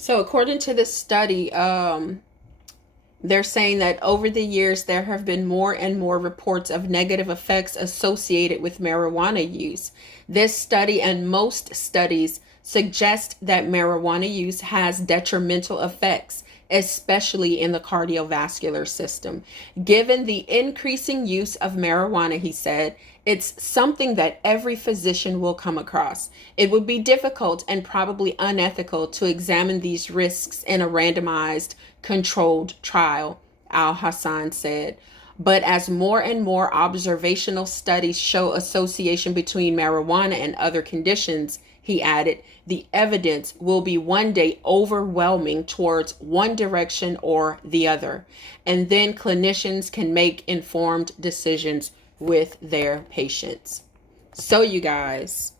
So, according to this study, they're saying that over the years, there have been more and more reports of negative effects associated with marijuana use. This study and most studies suggest that marijuana use has detrimental effects, especially in the cardiovascular system. Given the increasing use of marijuana, he said, it's something that every physician will come across. It would be difficult and probably unethical to examine these risks in a randomized, controlled trial, Al Hassan said. But as more and more observational studies show association between marijuana and other conditions, he added, the evidence will be one day overwhelming towards one direction or the other. And then clinicians can make informed decisions with their patients. So, you guys,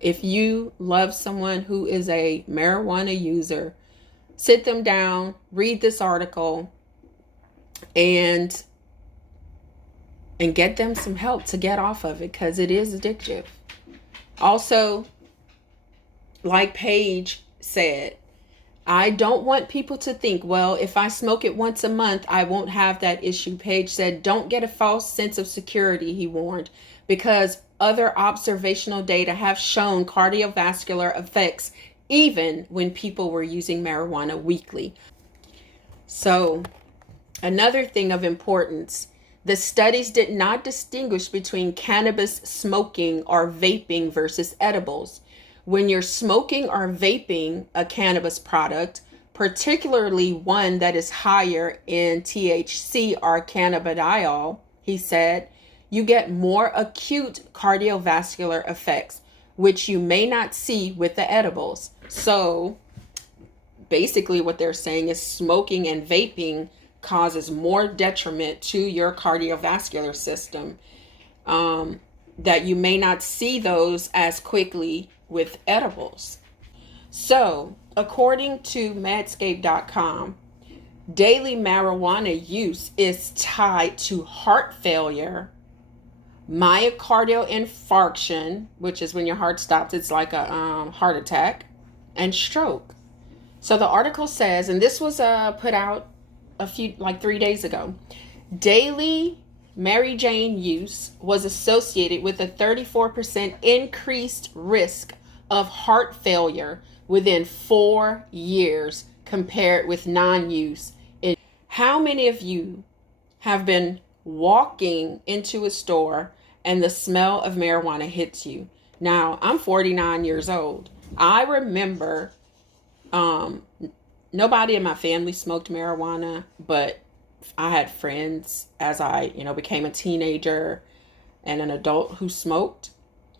if you love someone who is a marijuana user, sit them down, read this article, and get them some help to get off of it, because it is addictive. Also, like Paige said, I don't want people to think, well, if I smoke it once a month, I won't have that issue. Paige said, don't get a false sense of security, he warned, because other observational data have shown cardiovascular effects even when people were using marijuana weekly. So, another thing of importance, the studies did not distinguish between cannabis smoking or vaping versus edibles. When you're smoking or vaping a cannabis product, particularly one that is higher in THC or cannabidiol, he said, you get more acute cardiovascular effects, which you may not see with the edibles. So basically what they're saying is smoking and vaping causes more detriment to your cardiovascular system, that you may not see those as quickly with edibles. So, according to Medscape.com, daily marijuana use is tied to heart failure, myocardial infarction, which is when your heart stops, it's like a heart attack, and stroke. So the article says, and this was put out like 3 days ago, daily Mary Jane use was associated with a 34% increased risk of heart failure within 4 years compared with non-use. How many of you have been walking into a store and the smell of marijuana hits you? Now, I'm 49 years old. I remember nobody in my family smoked marijuana, but I had friends as I, became a teenager and an adult who smoked,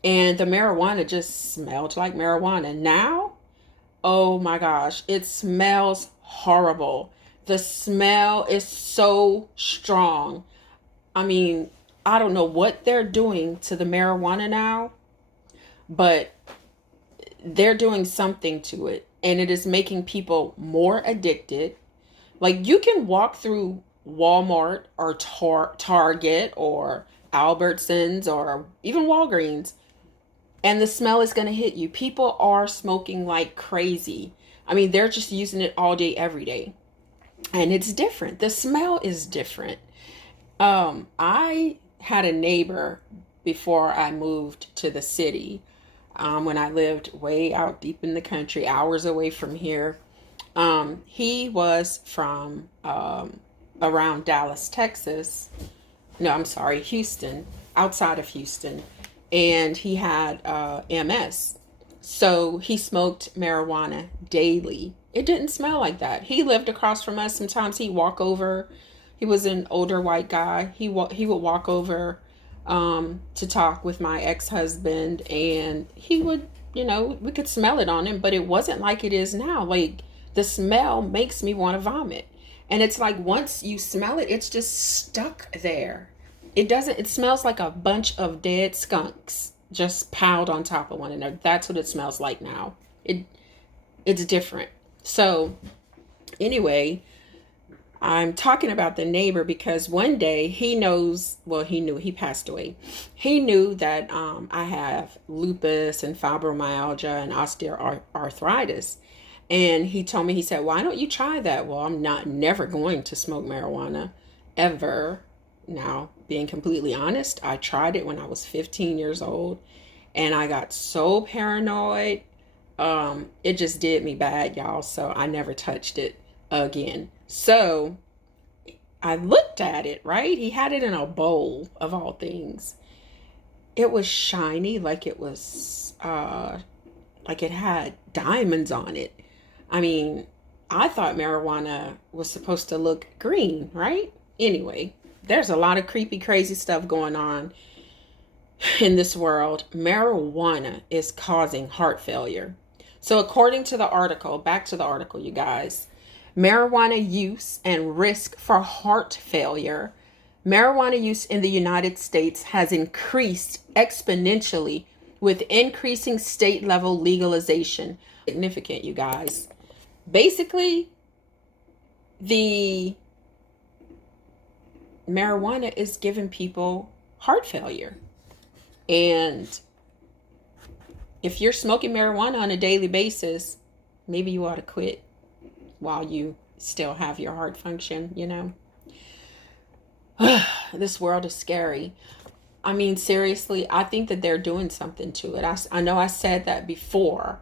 and the marijuana just smelled like marijuana. Now, oh my gosh, it smells horrible. The smell is so strong. I mean, I don't know what they're doing to the marijuana now, but they're doing something to it, and it is making people more addicted. Like, you can walk through Walmart or Target or Albertsons or even Walgreens, and the smell is going to hit you. People are smoking like crazy. I mean, they're just using it all day, every day. And it's different. The smell is different. I had a neighbor before I moved to the city, when I lived way out deep in the country, hours away from here. He was from around Dallas, Texas. No, I'm sorry, Houston, outside of Houston. And he had MS. So he smoked marijuana daily. It didn't smell like that. He lived across from us. Sometimes he'd walk over. He was an older white guy. He would walk over to talk with my ex-husband, and he would, we could smell it on him, but it wasn't like it is now. Like, the smell makes me want to vomit. And it's like, once you smell it, it's just stuck there. It smells like a bunch of dead skunks just piled on top of one another. That's what it smells like now. It's different. So anyway, I'm talking about the neighbor because one day he knows, well, he knew, he passed away. He knew that I have lupus and fibromyalgia and osteoarthritis. And he told me, he said, why don't you try that? Well, I'm not never going to smoke marijuana ever. Now, being completely honest, I tried it when I was 15 years old and I got so paranoid. It just did me bad, y'all. So I never touched it again. So I looked at it, right? He had it in a bowl of all things. It was shiny, like it was, like it had diamonds on it. I mean, I thought marijuana was supposed to look green, right? Anyway, there's a lot of creepy, crazy stuff going on in this world. Marijuana is causing heart failure. So according to the article, back to the article, you guys, marijuana use and risk for heart failure. Marijuana use in the United States has increased exponentially with increasing state level legalization. Significant, you guys. Basically, the marijuana is giving people heart failure. And if you're smoking marijuana on a daily basis, maybe you ought to quit while you still have your heart function, you know? This world is scary. I mean, seriously, I think that they're doing something to it. I know I said that before.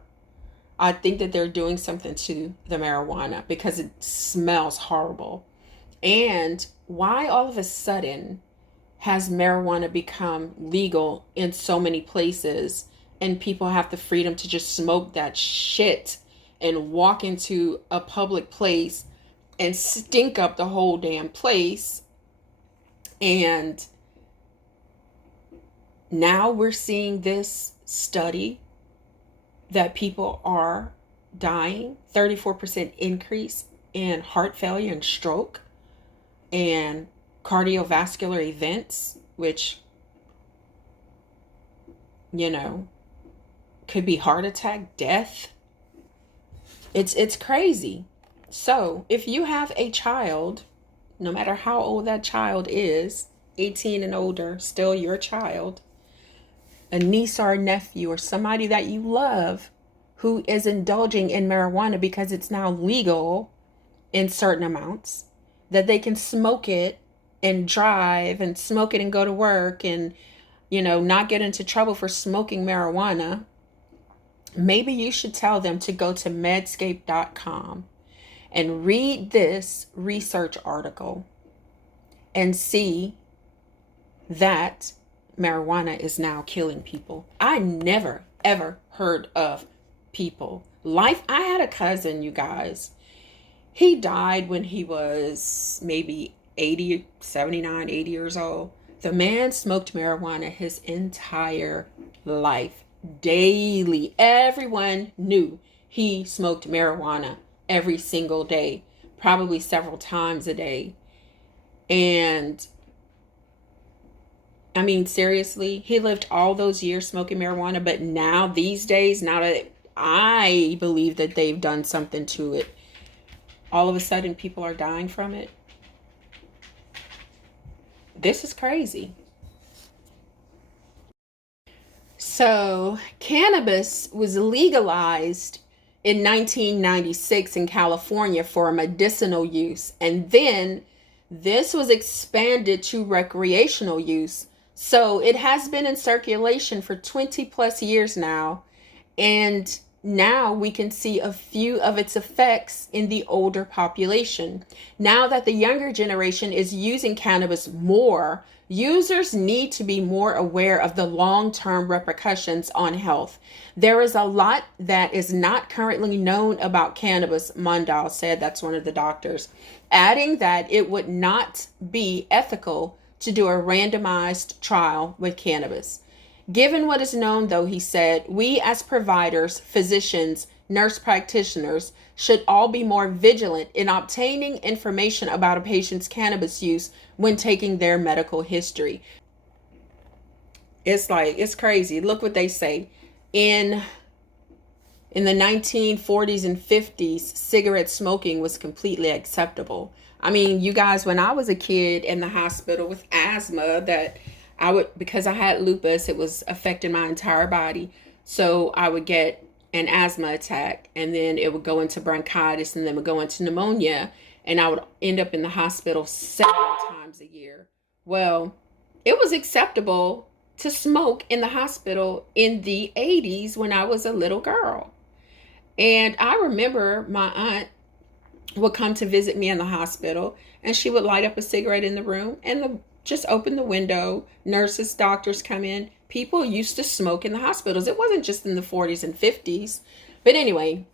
I think that they're doing something to the marijuana because it smells horrible. And why all of a sudden has marijuana become legal in so many places and people have the freedom to just smoke that shit and walk into a public place and stink up the whole damn place? And now we're seeing this study that people are dying, 34% increase in heart failure and stroke and cardiovascular events, which, you know, could be heart attack, death. It's crazy. So if you have a child, no matter how old that child is, 18 and older, still your child, a niece or a nephew or somebody that you love who is indulging in marijuana because it's now legal in certain amounts, that they can smoke it and drive and smoke it and go to work and, you know, not get into trouble for smoking marijuana, maybe you should tell them to go to medscape.com and read this research article and see that marijuana is now killing people. I never, ever heard of people. I had a cousin, you guys. He died when he was maybe 80, 79, 80 years old. The man smoked marijuana his entire life, daily. Everyone knew he smoked marijuana every single day, probably several times a day. And I mean, seriously, he lived all those years smoking marijuana, but now these days, now that I believe that they've done something to it, all of a sudden people are dying from it. This is crazy. So, cannabis was legalized in 1996 in California for medicinal use, and then this was expanded to recreational use. So it has been in circulation for 20 plus years now, and now we can see a few of its effects in the older population. Now that the younger generation is using cannabis more, users need to be more aware of the long-term repercussions on health. There is a lot that is not currently known about cannabis, Mundell said, that's one of the doctors, adding that it would not be ethical to do a randomized trial with cannabis. Given what is known, though, he said, we as providers, physicians, nurse practitioners should all be more vigilant in obtaining information about a patient's cannabis use when taking their medical history. It's crazy. Look what they say. In In the 1940s and 50s, cigarette smoking was completely acceptable. I mean, you guys, when I was a kid in the hospital with asthma, that I would, because I had lupus, it was affecting my entire body. So I would get an asthma attack, and then it would go into bronchitis, and then it would go into pneumonia, and I would end up in the hospital several times a year. Well, it was acceptable to smoke in the hospital in the 80s when I was a little girl. And I remember my aunt would come to visit me in the hospital, and she would light up a cigarette in the room and just open the window. Nurses, doctors come in. People used to smoke in the hospitals. It wasn't just in the 40s and 50s. But anyway,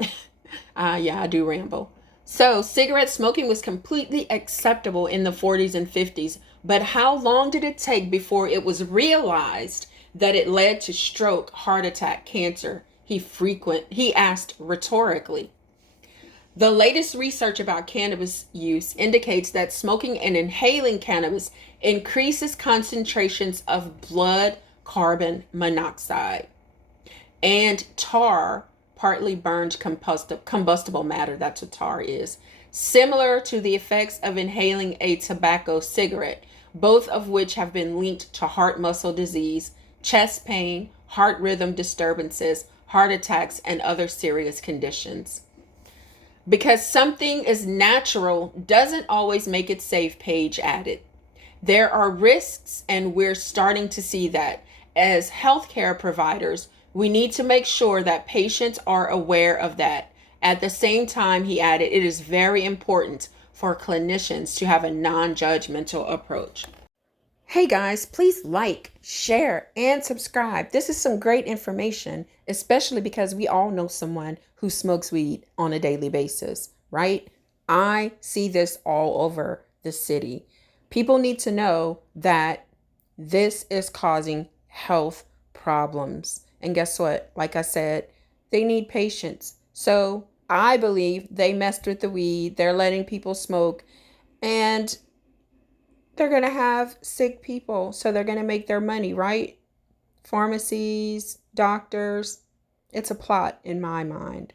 yeah, I do ramble. So cigarette smoking was completely acceptable in the 40s and 50s. But how long did it take before it was realized that it led to stroke, heart attack, cancer? He asked rhetorically. The latest research about cannabis use indicates that smoking and inhaling cannabis increases concentrations of blood carbon monoxide and tar, partly burned combustible matter. That's what tar is. Similar to the effects of inhaling a tobacco cigarette, both of which have been linked to heart muscle disease, chest pain, heart rhythm disturbances, heart attacks, and other serious conditions. Because something is natural doesn't always make it safe, Paige added. There are risks, and we're starting to see that. As healthcare providers, we need to make sure that patients are aware of that. At the same time, he added, it is very important for clinicians to have a non-judgmental approach. Hey guys, please like, share, and subscribe. This is some great information, especially because we all know someone who smokes weed on a daily basis, right? I see this all over the city. People need to know that this is causing health problems. And guess what? Like I said, they need patience. So I believe they messed with the weed. They're letting people smoke, and they're going to have sick people. So they're going to make their money, right? Pharmacies, doctors. It's a plot in my mind.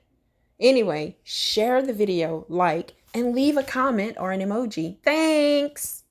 Anyway, share the video, like, and leave a comment or an emoji. Thanks.